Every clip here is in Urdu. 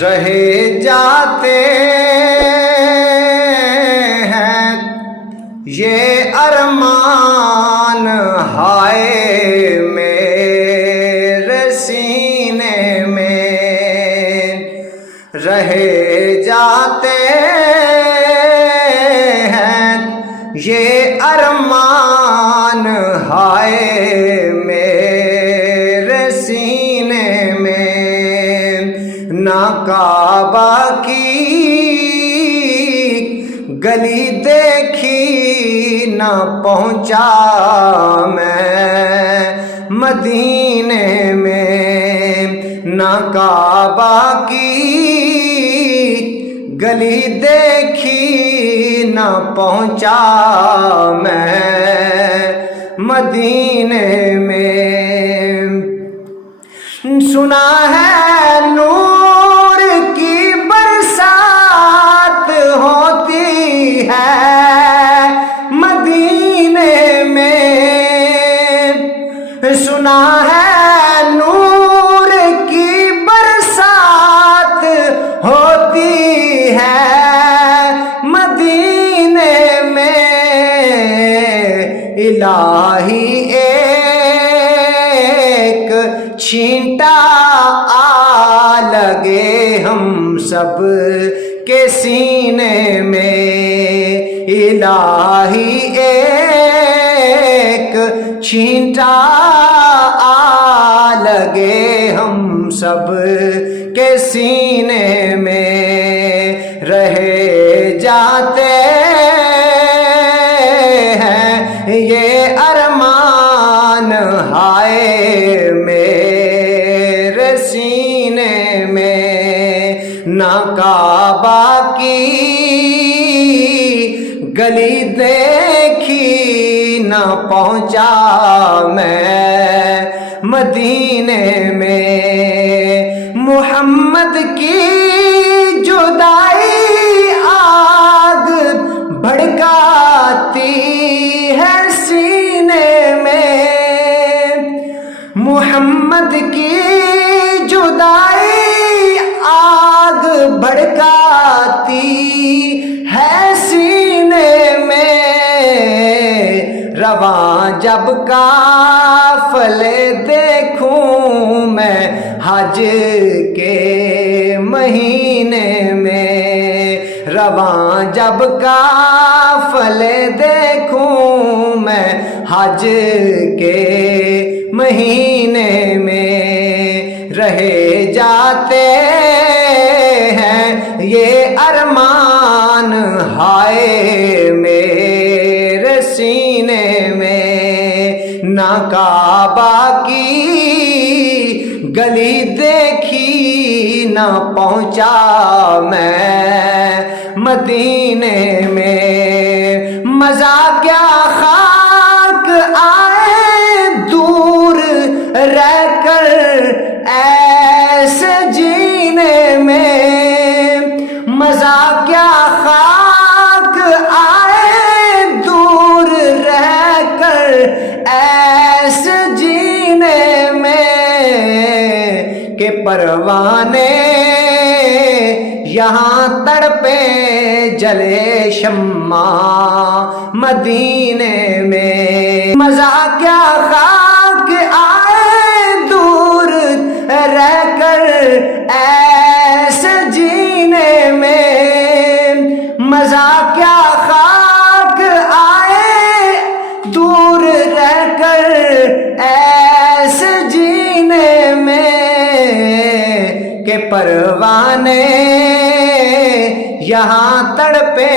رہ جاتے ہیں یہ ارمان ہائے میرے سینے میں، رہ جاتے ہیں یہ ارمان ہائے میرے سینے میں، نہ کعبہ کی گلی دیکھی نہ پہنچا میں مدینے میں، نہ کعبہ کی گلی دیکھی نہ پہنچا میں مدینے میں، سنا ہے نور کی برسات ہوتی ہے مدینے میں، سنا ہے نور کی برسات ہوتی ہے مدینے میں، الہی ایک چھینٹا آ لگے ہم سب کے سینے میں، الہی ایک چھینٹا آ لگے ہم سب کے سینے میں، رہ جاتے ہیں یہ ارمان ہائے میرے سینے میں، نہ کعبہ کی گلی دیکھی نہ پہنچا میں مدینے میں، محمد کی جدائی آگ بھڑکاتی ہے سینے میں، محمد کی جدائی آگ بھڑکاتی ہے سینے میں، رواں جب قافلے دیکھوں میں حج کے مہینے میں، رواں جب قافلے دیکھوں میں حج کے مہینے میں، رہ جاتے ہیں یہ ارمان ہائے میرے سینے میں، نہ کعبہ کی گلی دیکھی نہ پہنچا میں مدینے میں، مزہ کیا خاک آئے دور رہ کر ایسے جینے میں، مزہ کیا خاک آئے دور رہ کر ایسے جینے میں، کہ پروانے یہاں تڑپے جلے شمع مدینے میں، مزہ کیا خاک آئے دور رہ کر ایسے جینے میں، مزہ کیا خاک آئے دور رہ کر ایسے جینے میں، کہ پروانے یہاں تڑپے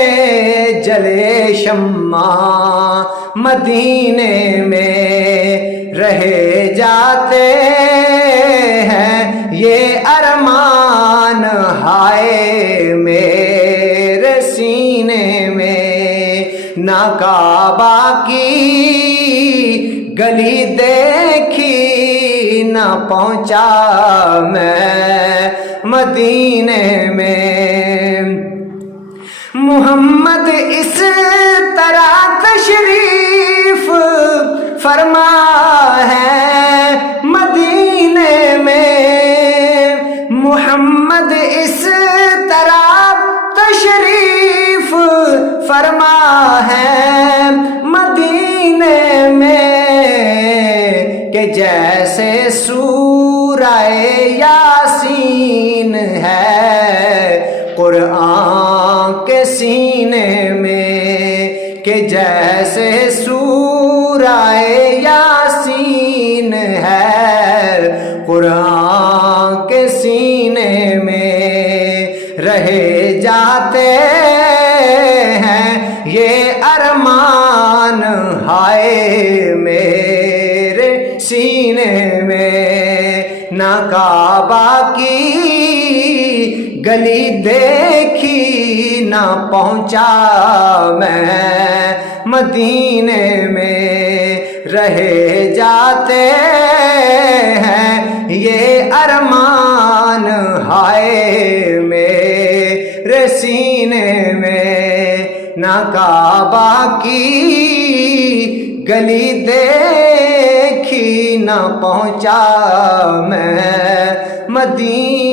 جلے شمع مدینے میں، رہ جاتے ہیں یہ ارمان ہائے میرے سینے میں، نہ کعبہ کی گلی دیکھی نہ پہنچا میں مدینے میں، محمد اس طرح تشریف فرما ہے مدینے میں، جیسے سورہ یاسین ہے قرآن کے سینے میں، کہ جیسے سورہ یاسین ہے قرآن کے سینے میں، رہے جاتے ہیں یہ ارمان ہائے میرے سینے میں، نہ کعبہ کی گلی دیکھی نہ پہنچا میں مدینے میں، رہے جاتے ہیں یہ ارمان ہائے میرے سینے میں، نہ کعبہ کی گلی دیکھی نہ پہنچا میں مدینے